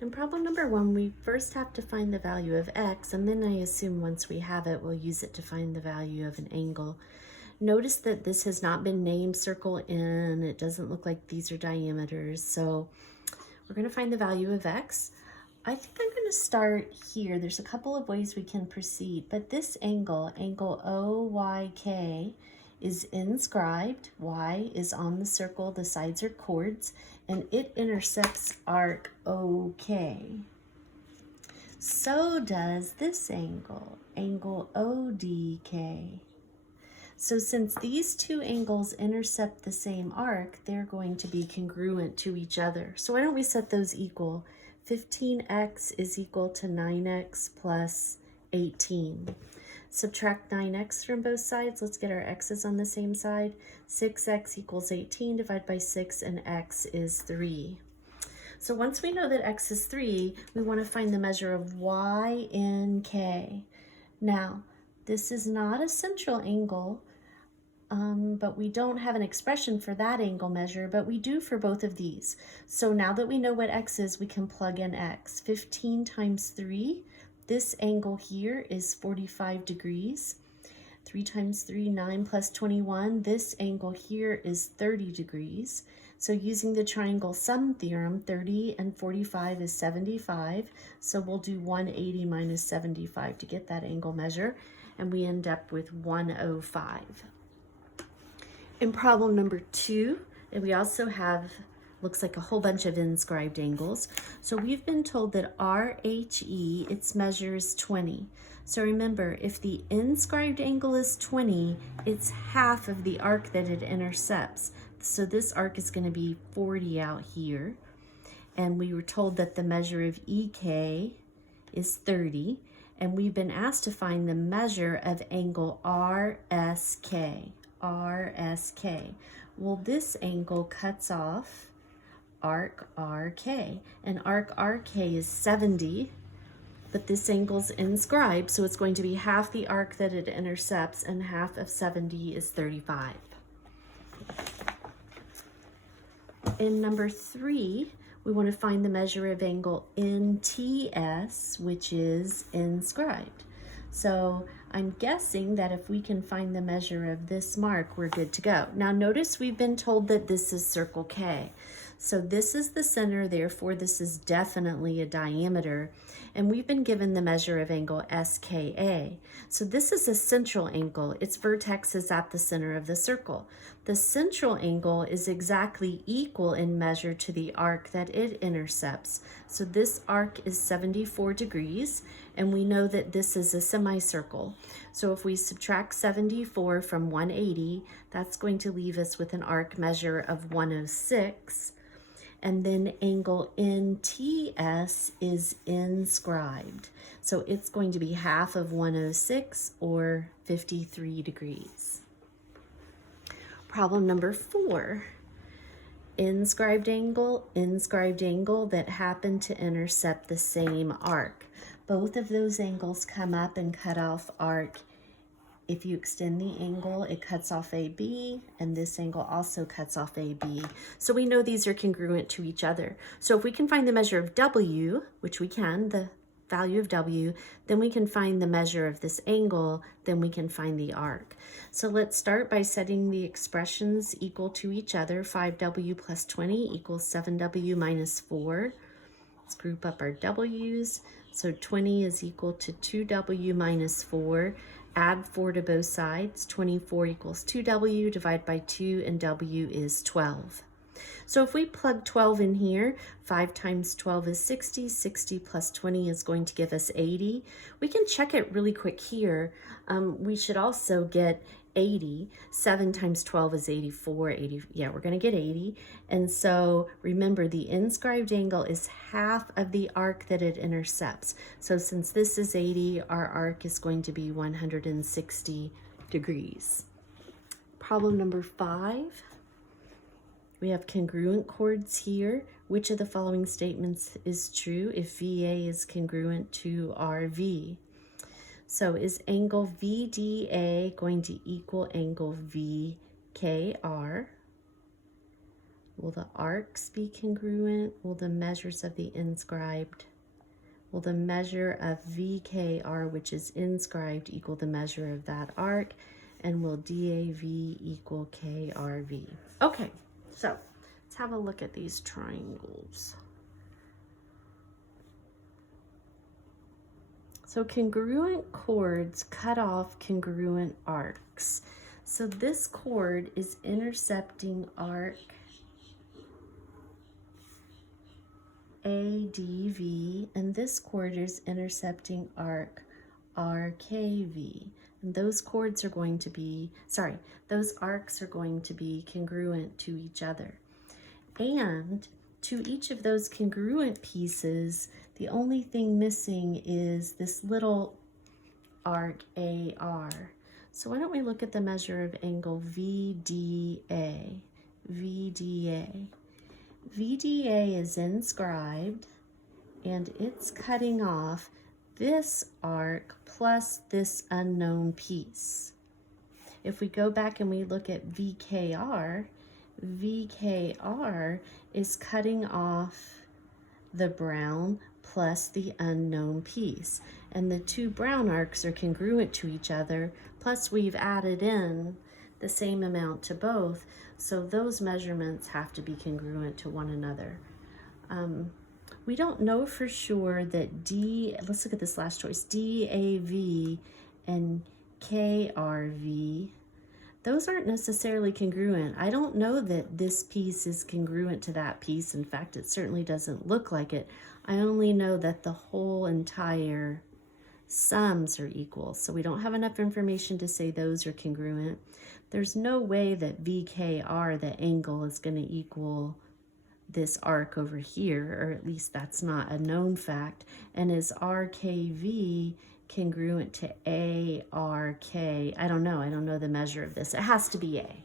In problem number 1, we first have to find the value of x, and then I assume once we have it, we'll use it to find the value of an angle. Notice that this has not been named circle N. It doesn't look like these are diameters, so we're going to find the value of x. I think I'm going to start here. There's a couple of ways we can proceed, but this angle, angle OYK, is inscribed. Y is on the circle, the sides are chords, and it intercepts arc OK. So does this angle, angle ODK. So since these two angles intercept the same arc, they're going to be congruent to each other. So why don't we set those equal? 15x is equal to 9x plus 18. Subtract 9x from both sides. Let's get our x's on the same side. 6x equals 18, divide by 6, and x is 3. So once we know that x is 3, we want to find the measure of y in k. Now, this is not a central angle, but we don't have an expression for that angle measure, but we do for both of these. So now that we know what x is, we can plug in x. 15 times 3, this angle here is 45 degrees. 3 times 3, 9 plus 21, this angle here is 30 degrees. So using the triangle sum theorem, 30 and 45 is 75. So we'll do 180 minus 75 to get that angle measure, and we end up with 105. In problem number 2, we also have, looks like a whole bunch of inscribed angles. So we've been told that RHE, its measure is 20. So remember, if the inscribed angle is 20, it's half of the arc that it intercepts. So this arc is going to be 40 out here. And we were told that the measure of EK is 30. And we've been asked to find the measure of angle RSK. RSK. Well, this angle cuts off arc RK, and arc RK is 70, but this angle's inscribed, so it's going to be half the arc that it intercepts, and half of 70 is 35. In number 3, we want to find the measure of angle NTS, which is inscribed. So I'm guessing that if we can find the measure of this mark, we're good to go. Now notice we've been told that this is circle K. So this is the center, therefore this is definitely a diameter. And we've been given the measure of angle SKA. So this is a central angle. Its vertex is at the center of the circle. The central angle is exactly equal in measure to the arc that it intercepts. So this arc is 74 degrees, and we know that this is a semicircle. So if we subtract 74 from 180, that's going to leave us with an arc measure of 106. And then angle NTS is inscribed. So it's going to be half of 106, or 53 degrees. Problem number 4. Inscribed angle that happen to intercept the same arc. Both of those angles come up and cut off arc. If you extend the angle, it cuts off AB, and this angle also cuts off AB. So we know these are congruent to each other. So if we can find the measure of W, which we can, the value of W, then we can find the measure of this angle, then we can find the arc. So let's start by setting the expressions equal to each other. 5W plus 20 equals 7W minus 4. Let's group up our W's. So 20 is equal to 2W minus 4. Add 4 to both sides. 24 equals 2W, divide by 2, and W is 12. So if we plug 12 in here, 5 times 12 is 60. 60 plus 20 is going to give us 80. We can check it really quick here. We should also get 80. 7 times 12 is 84. 80, yeah, we're going to get 80. And so remember, the inscribed angle is half of the arc that it intercepts. So since this is 80, our arc is going to be 160 degrees. Problem number 5. We have congruent chords here. Which of the following statements is true if VA is congruent to RV? So is angle VDA going to equal angle VKR? Will the arcs be congruent? Will the measures of the inscribed, will the measure of VKR, which is inscribed, equal the measure of that arc? And will DAV equal KRV? Okay, so let's have a look at these triangles. So congruent chords cut off congruent arcs. So this chord is intercepting arc ADV, and this chord is intercepting arc RKV. And those chords are going to be, those arcs are going to be congruent to each other. And to each of those congruent pieces, the only thing missing is this little arc AR. So why don't we look at the measure of angle VDA. VDA. VDA is inscribed, and it's cutting off this arc plus this unknown piece. If we go back and we look at VKR, VKR is cutting off the brown plus the unknown piece. And the two brown arcs are congruent to each other, plus we've added in the same amount to both, so those measurements have to be congruent to one another. We don't know for sure that let's look at this last choice, DAV and KRV, those aren't necessarily congruent. I don't know that this piece is congruent to that piece. In fact, it certainly doesn't look like it. I only know that the whole entire sums are equal. So we don't have enough information to say those are congruent. There's no way that VKR, the angle, is going to equal this arc over here, or at least that's not a known fact. And is RKV congruent to ARK? I don't know the measure of this. It has to be A.